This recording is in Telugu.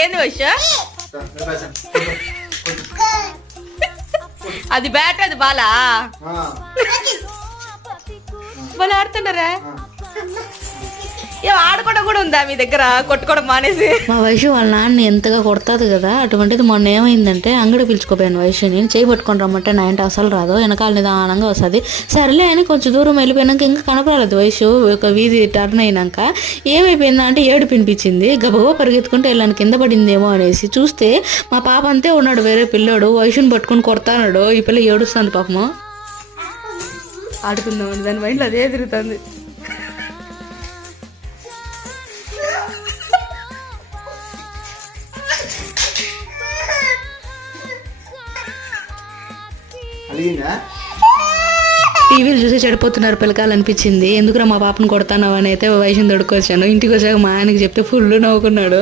ఏంది వైష? అది బ్యాట్, అది బాలా. బాగా ఆడుతున్నారా? ఆడుకోవడం కూడా ఉందా మీ దగ్గర? కొట్టుకోవడం మానేసి. మా వయసు వాళ్ళ నాన్న ఎంతగా కొడతాది కదా, అటువంటిది మొన్న ఏమైందంటే అంగడి పిలుచుకోపోయాను వయసుని. చేయి పట్టుకొని రమ్మంటే నా ఇంటి అసలు రాదు, వెనకాల నిదానంగా వస్తుంది. సరేలే అని కొంచెం దూరం వెళ్ళిపోయినాక ఇంకా కనపడలేదు వయసు. ఒక వీధి టర్న్ అయినాక ఏమైపోయిందా అంటే ఏడుపు వినిపించింది. గబగబా పరిగెత్తుకుంటే వెళ్ళాను, కింద పడిందేమో అనేసి చూస్తే మా పాప అంతే ఉన్నాడు, వేరే పిల్లోడు వయసుని పట్టుకొని కొడతాడు. ఈ పిల్ల ఏడుస్తుంది పాపము. ఆడుకుందామని దాని మైండ్లో అదే తిరుగుతుంది. టీవీలు చూసి చెడిపోతున్నారు పిల్లకాయలు అనిపించింది. ఎందుకురా మా పాపను కొడతాను అని అయితే వయసుని తొడుకొచ్చాను. ఇంటికి వచ్చాక మా ఆయనకి చెప్తే ఫుల్ నవ్వుకున్నాడు.